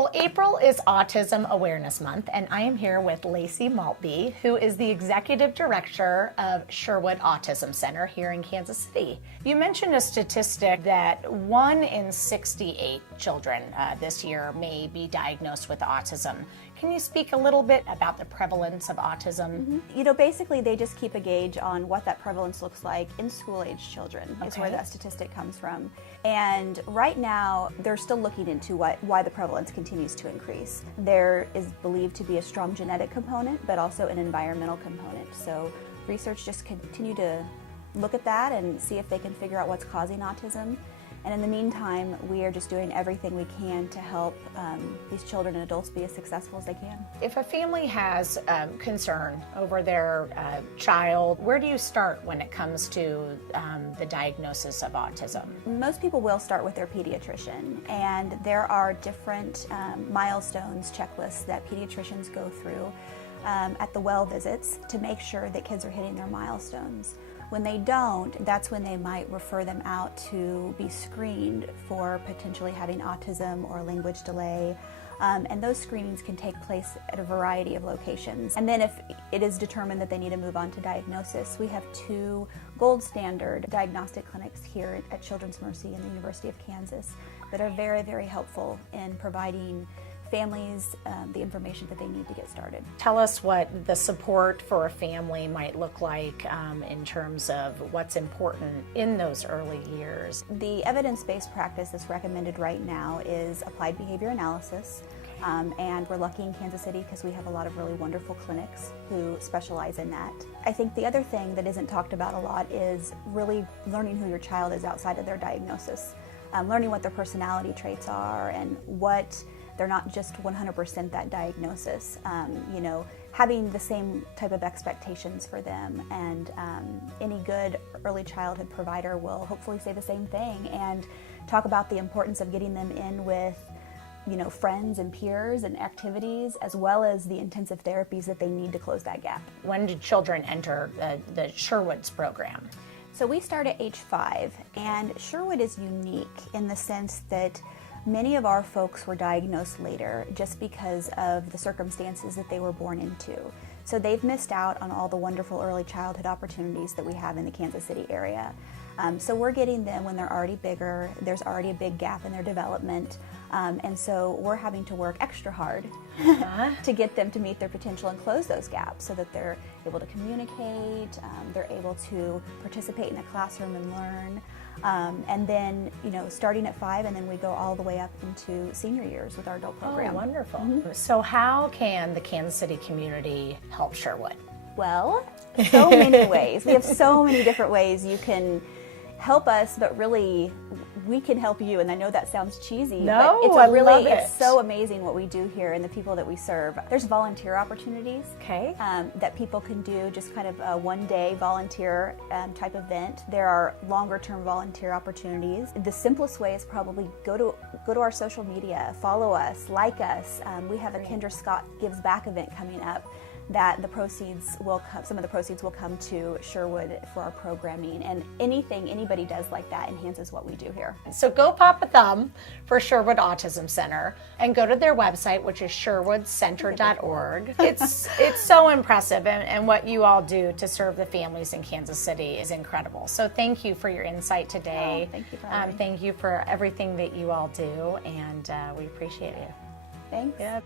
Well, April is Autism Awareness Month, and I am here with Laci Maltbie, who is the Executive Director of Sherwood Autism Center here in Kansas City. You mentioned a statistic that 1 in 68 children this year may be diagnosed with autism. Can you speak a little bit about the prevalence of autism? You know, basically they just keep a gauge on what that prevalence looks like in school-age children, is where that statistic comes from. And right now, they're still looking into why the prevalence continues to increase. There is believed to be a strong genetic component, but also an environmental component. So research just continue to look at that and see if they can figure out what's causing autism. And in the meantime, we are just doing everything we can to help these children and adults be as successful as they can. If a family has concern over their child, where do you start when it comes to the diagnosis of autism? Most people will start with their pediatrician, and there are different milestones, checklists that pediatricians go through at the well visits to make sure that kids are hitting their milestones. When they don't, that's when they might refer them out to be screened for potentially having autism or language delay. And those screenings can take place at a variety of locations. And then if it is determined that they need to move on to diagnosis, we have 2 gold standard diagnostic clinics here at Children's Mercy and the University of Kansas that are very, very helpful in providing families the information that they need to get started. Tell us what the support for a family might look like in terms of what's important in those early years. The evidence-based practice that's recommended right now is applied behavior analysis. And we're lucky in Kansas City because we have a lot of really wonderful clinics who specialize in that. I think the other thing that isn't talked about a lot is really learning who your child is outside of their diagnosis. Learning what their personality traits are and what they're not just 100% that diagnosis. You know, having the same type of expectations for them, and any good early childhood provider will hopefully say the same thing and talk about the importance of getting them in with, you know, friends and peers and activities, as well as the intensive therapies that they need to close that gap. When did children enter the Sherwood's program? So we start at age 5, and Sherwood is unique in the sense that many of our folks were diagnosed later just because of the circumstances that they were born into. So they've missed out on all the wonderful early childhood opportunities that we have in the Kansas City area. So we're getting them when they're already bigger, there's already a big gap in their development, and so we're having to work extra hard to get them to meet their potential and close those gaps so that they're able to communicate, they're able to participate in the classroom and learn. And then, you know, starting at 5, and then we go all the way up into senior years with our adult program. Oh, wonderful. So how can the Kansas City community help Sherwood? Well, so many ways. We have so many different ways you can help us, but really we can help you. And I know that sounds cheesy, No, but I love it. it's so amazing what we do here and the people that we serve. There's volunteer opportunities that people can do, just kind of a one-day volunteer type event. There are longer-term volunteer opportunities. The simplest way is probably go to our social media, follow us, like us. We have a Kendra Scott Gives Back event coming up that the proceeds will come, some of the proceeds will come to Sherwood for our programming, and anything anybody does like that enhances what we do here. So go pop a thumb for Sherwood Autism Center and go to their website, which is sherwoodcenter.org. It's so impressive, and what you all do to serve the families in Kansas City is incredible. So thank you for your insight today. Thank you for having me. Thank you for everything that you all do, and we appreciate you. Thanks. Yep.